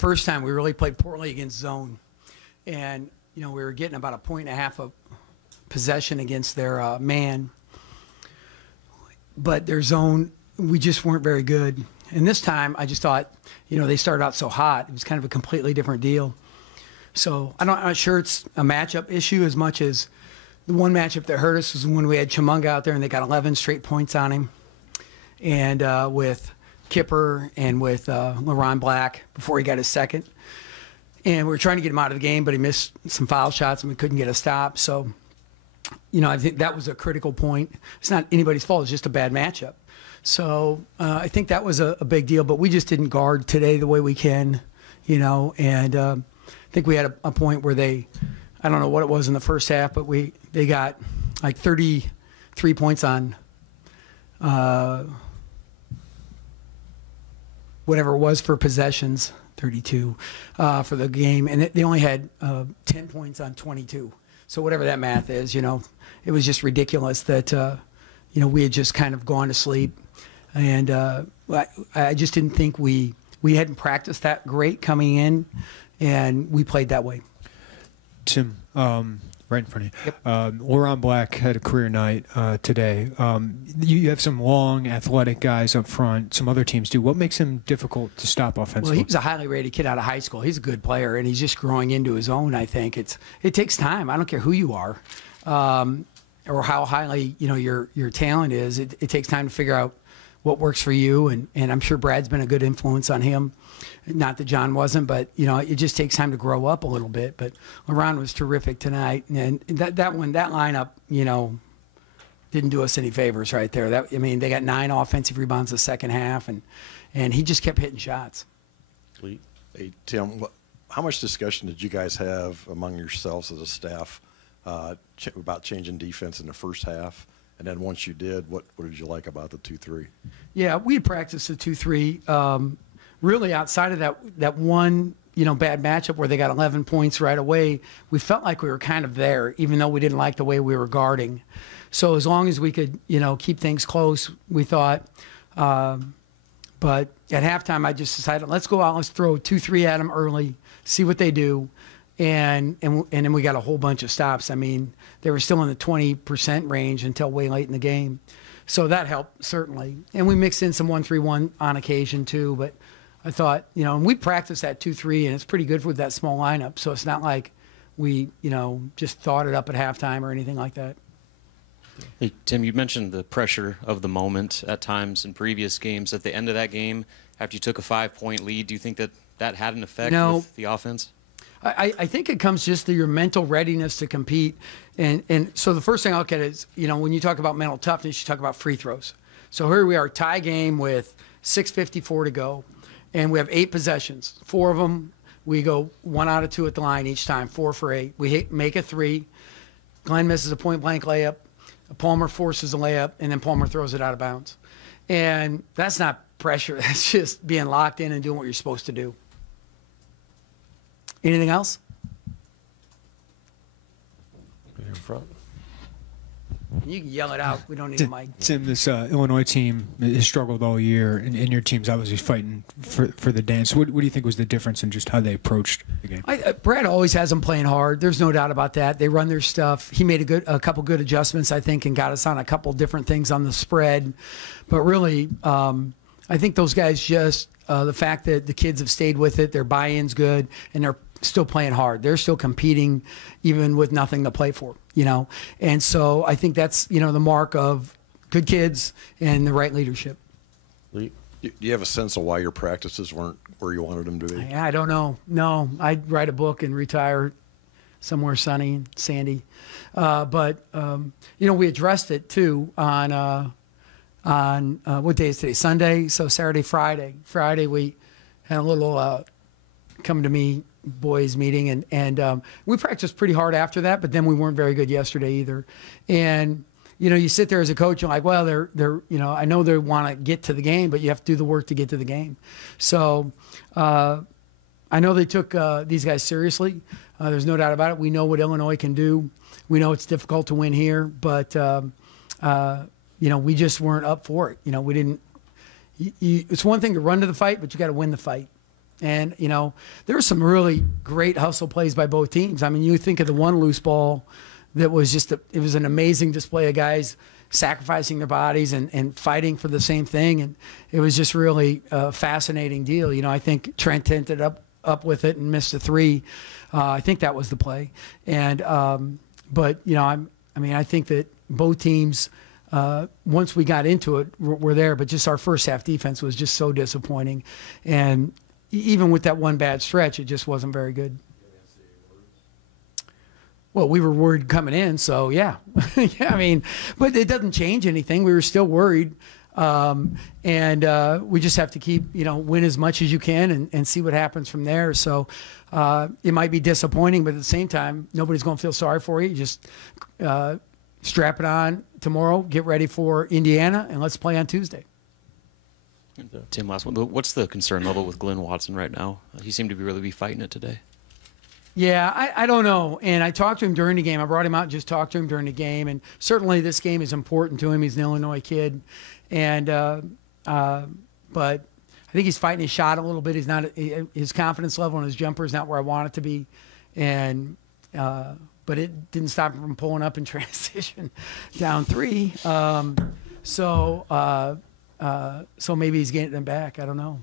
first time we really played poorly against zone. And, we were getting about a 1.5 of possession against their man. But their zone, we just weren't very good. And this time, I just thought, they started out so hot. It was kind of a completely different deal. So I'm not sure it's a matchup issue as much as the one matchup that hurt us was when we had Chimunga out there and they got 11 straight points on him. And with Kipper and with LaRon Black before he got his second. And we were trying to get him out of the game, but he missed some foul shots and we couldn't get a stop. So, I think that was a critical point. It's not anybody's fault. It's just a bad matchup. So I think that was a big deal. But we just didn't guard today the way we can, and I think we had a point where I don't know what it was in the first half, but they got like 33 points on whatever it was for possessions, 32 for the game, and they only had 10 points on 22. So whatever that math is, it was just ridiculous that we had just kind of gone to sleep, and I just didn't think we hadn't practiced that great coming in, and we played that way. Tim, right in front of you. Yep. LaRon Black had a career night today. You have some long, athletic guys up front. Some other teams do. What makes him difficult to stop offensively? Well, he was a highly rated kid out of high school. He's a good player, and he's just growing into his own, I think. It takes time. I don't care who you are or how highly your talent is. It takes time to figure out what works for you, and I'm sure Brad's been a good influence on him. Not that John wasn't, but it just takes time to grow up a little bit. But LaRon was terrific tonight, and that lineup, didn't do us any favors right there. They got 9 offensive rebounds the second half, and he just kept hitting shots. Hey Tim, how much discussion did you guys have among yourselves as a staff about changing defense in the first half? And then once you did, what did you like about the 2-3? Yeah, we had practiced the 2-3. Really, outside of that one bad matchup where they got 11 points right away, we felt like we were kind of there, even though we didn't like the way we were guarding. So as long as we could keep things close, we thought. But at halftime, I just decided, let's go out, let's throw 2-3 at them early, see what they do. And then we got a whole bunch of stops. They were still in the 20% range until way late in the game. So that helped, certainly. And we mixed in some 1-3-1 on occasion, too. But I thought, and we practiced that 2-3, and it's pretty good with that small lineup. So it's not like we, just thought it up at halftime or anything like that. Hey, Tim, you mentioned the pressure of the moment at times in previous games. At the end of that game, after you took a 5-point lead, do you think that had an effect with the offense? I think it comes just to your mental readiness to compete. And so the first thing I look at is, when you talk about mental toughness, you talk about free throws. So here we are, tie game with 6:54 to go, and we have 8 possessions. 4 of them, we go 1 out of 2 at the line each time, 4 for 8. We make a 3. Glenn misses a point-blank layup. Palmer forces a layup, and then Palmer throws it out of bounds. And that's not pressure. That's just being locked in and doing what you're supposed to do. Anything else? In front. You can yell it out. We don't need a mic. Tim, this Illinois team has struggled all year, and your team's obviously fighting for the dance. What do you think was the difference in just how they approached the game? Brad always has them playing hard. There's no doubt about that. They run their stuff. He made a couple good adjustments, I think, and got us on a couple different things on the spread. But really, I think those guys just the fact that the kids have stayed with it, their buy-in's good, and they're still playing hard. They're still competing even with nothing to play for, And so I think that's, the mark of good kids and the right leadership. Do you have a sense of why your practices weren't where you wanted them to be? I don't know. No, I'd write a book and retire somewhere sunny and sandy. But we addressed it too on what day is today? Sunday. So Saturday, Friday. Friday we had a little come to me boys meeting, and we practiced pretty hard after that, but then we weren't very good yesterday either. And you sit there as a coach, you're like, well, they're I know they want to get to the game, but you have to do the work to get to the game. So I know they took these guys seriously. There's no doubt about it. We know what Illinois can do. We know it's difficult to win here, but we just weren't up for it. We didn't. It's one thing to run to the fight, but you got to win the fight. And, there were some really great hustle plays by both teams. I mean, you think of the one loose ball that was it was an amazing display of guys sacrificing their bodies and fighting for the same thing. And it was just really a fascinating deal. I think Trent ended up with it and missed a three. I think that was the play. And, but, I think that both teams, once we got into it, were there. But just our first half defense was just so disappointing. And even with that one bad stretch, it just wasn't very good. Well, we were worried coming in, so yeah. Yeah, but it doesn't change anything. We were still worried. And we just have to keep, win as much as you can and see what happens from there. So it might be disappointing, but at the same time, nobody's going to feel sorry for you. You just strap it on tomorrow, get ready for Indiana, and let's play on Tuesday. Tim, last one. What's the concern level with Glenn Watson right now? He seemed to really be fighting it today. Yeah, I don't know. And I talked to him during the game. I brought him out and just talked to him during the game. And certainly this game is important to him. He's an Illinois kid. And but I think he's fighting his shot a little bit. He's not his confidence level and his jumper is not where I want it to be. And but it didn't stop him from pulling up in transition down three. So maybe he's getting them back. I don't know.